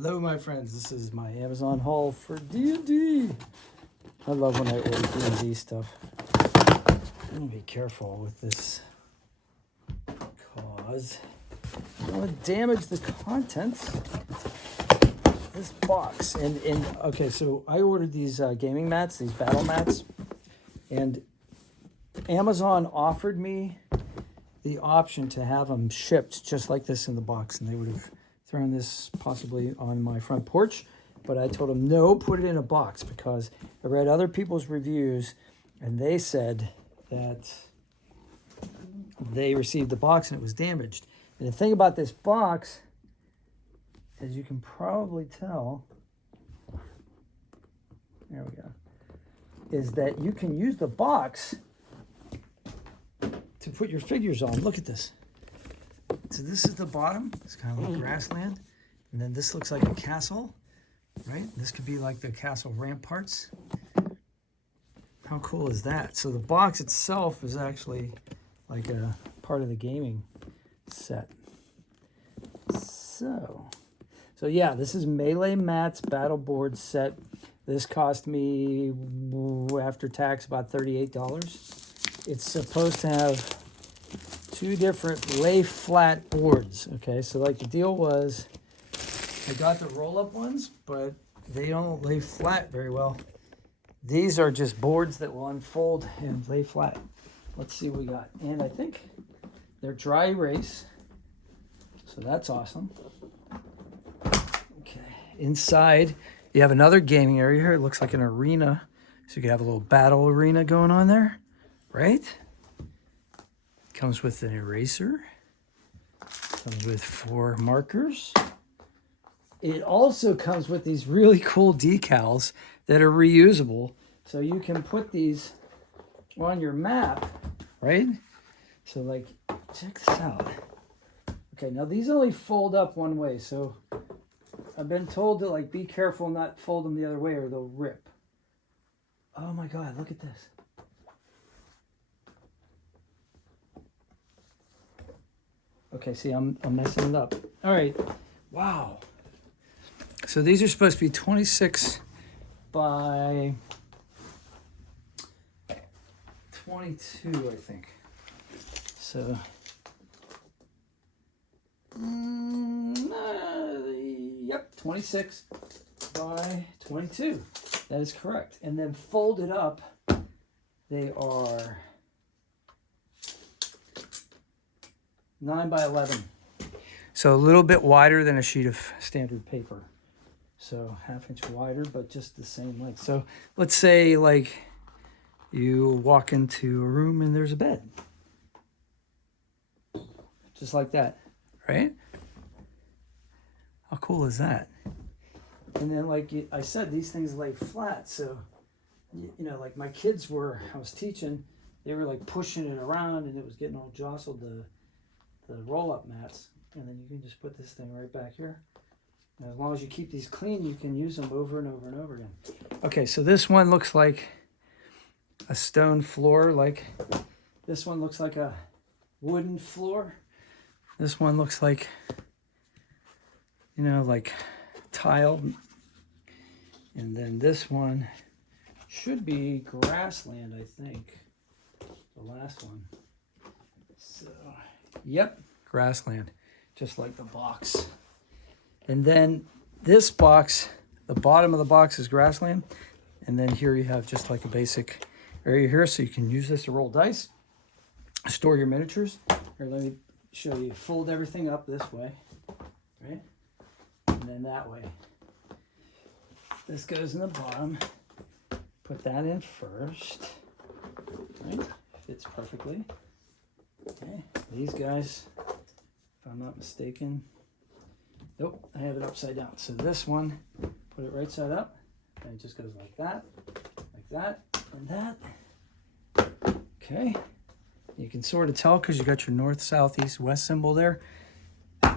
Hello, my friends. This is my Amazon haul for D&D. I love when I order D&D stuff. I'm gonna be careful with this because I don't want to damage the contents of this box. And okay, so I ordered these gaming mats, these battle mats, and Amazon offered me the option to have them shipped just like this in the box, and they would have thrown this possibly on my front porch, but I told them no, put it in a box, because I read other people's reviews and they said that they received the box and it was damaged. And the thing about this box, as you can probably tell, there we go, is that you can use the box to put your figures on. Look at this. So this is the bottom. It's kind of like grassland. And then this looks like a castle, right? This could be like the castle ramparts. How cool is that? So the box itself is actually like a part of the gaming set. So yeah, this is Melee Mats Battle Board set. This cost me, after tax, about $38. It's supposed to have 2 different lay flat boards. Okay, so like the deal was, I got the roll-up ones, but they don't lay flat very well. These are just boards that will unfold and lay flat. Let's see what we got. And I think they're dry erase, so that's awesome. Okay, inside you have another gaming area here. It looks like an arena, so you could have a little battle arena going on there, right? Comes with an eraser. Comes with 4 markers. It also comes with these really cool decals that are reusable. So you can put these on your map, right? So like, check this out. Okay, now these only fold up one way. So I've been told to like be careful not fold them the other way or they'll rip. Oh my God, look at this. Okay, see, I'm messing it up. All right, wow. So these are supposed to be 26 by 22, I think. So, yep, 26 by 22. That is correct. And then folded up, they are 9 by 11. So a little bit wider than a sheet of standard paper. So 1/2 inch wider, but just the same length. So let's say like you walk into a room and there's a bed. Just like that, right? How cool is that? And then like I said, these things lay flat. So, you know, like my kids were, I was teaching, they were like pushing it around and it was getting all jostled, the roll-up mats, and then you can just put this thing right back here. And as long as you keep these clean, you can use them over and over and over again. Okay, so this one looks like a stone floor, like this one looks like a wooden floor. This one looks like, you know, like tile. And then this one should be grassland, I think. The last one. So, yep, grassland, just like the box. And then this box, the bottom of the box is grassland. And then here you have just like a basic area here. So you can use this to roll dice, store your miniatures. Here, let me show you. Fold everything up this way, right? And then that way. This goes in the bottom. Put that in first, right? Fits perfectly. Okay, these guys, if I'm not mistaken, nope, I have it upside down. So this one, put it right side up, and it just goes like that, and that. Okay, you can sort of tell because you got your north, south, east, west symbol there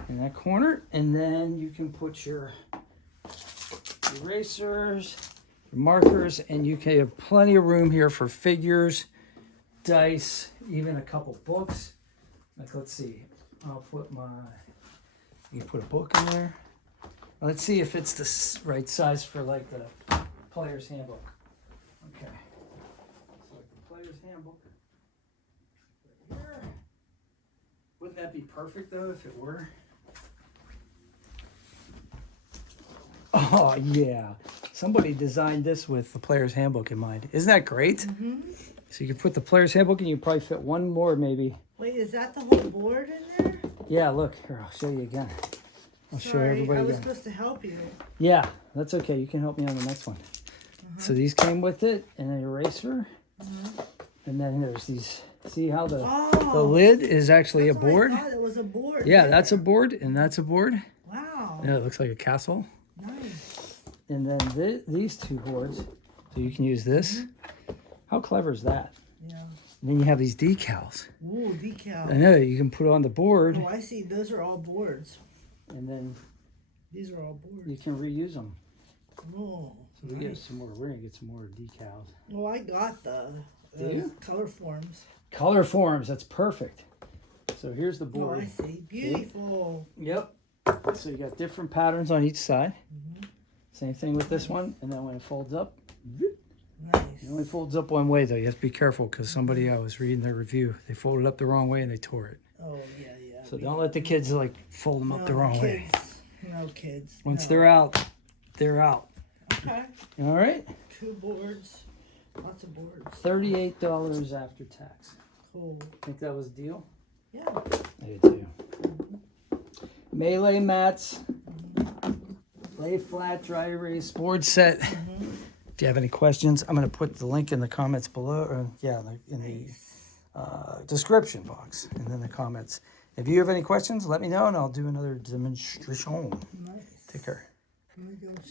in that corner. And then you can put your erasers, your markers, and you can have plenty of room here for figures, dice, even a couple books. Like, let's see, I'll put my, you can put a book in there, Let's see if it's the right size for like the player's handbook. Okay. So like the player's handbook. Right here. Wouldn't that be perfect though if it were? Oh yeah. Somebody designed this with the player's handbook in mind. Isn't that great? Mm-hmm. So you can put the player's handbook and you probably fit one more maybe. Wait, is that the whole board in there? Yeah, look. Here, I'll show you again. I'll show everybody I was again. supposed to help you. Yeah, that's okay. You can help me on the next one. So these came with it, and an eraser. And then there's these. See how the lid is actually a board? I thought it was a board. Yeah, that's a board, and that's a board. Wow. Yeah, it looks like a castle. Nice. And then these two boards, so you can use this. How clever is that? Yeah. And then you have these decals. Ooh, decal. I know, you can put on the board, Oh, I see. Those are all boards. and then These are all boards. you can reuse them. Oh, So we get nice. some more. We're gonna get some more decals. Oh, I got the Do you? color forms. Color forms. That's perfect. So here's the Oh, board. I see. Beautiful. Yep. So you got different patterns on each side. Same thing with this one. And then when it folds up, Nice. it only folds up one way though. You have to be careful because somebody I was reading their review, they folded up the wrong way and they tore it. Oh, yeah, yeah. So don't let the kids like fold them up the wrong way. No kids. Once no. they're out, they're out. Okay. All right. 2 boards. Lots of boards. $38 after tax. Cool. Think that was a deal? Yeah. I do too. Melee mats. Lay flat, dry erase board set. If you have any questions, I'm going to put the link in the comments below. In the description box and then the comments. If you have any questions, let me know and I'll do another demonstration. Nice. Take care. I'm gonna go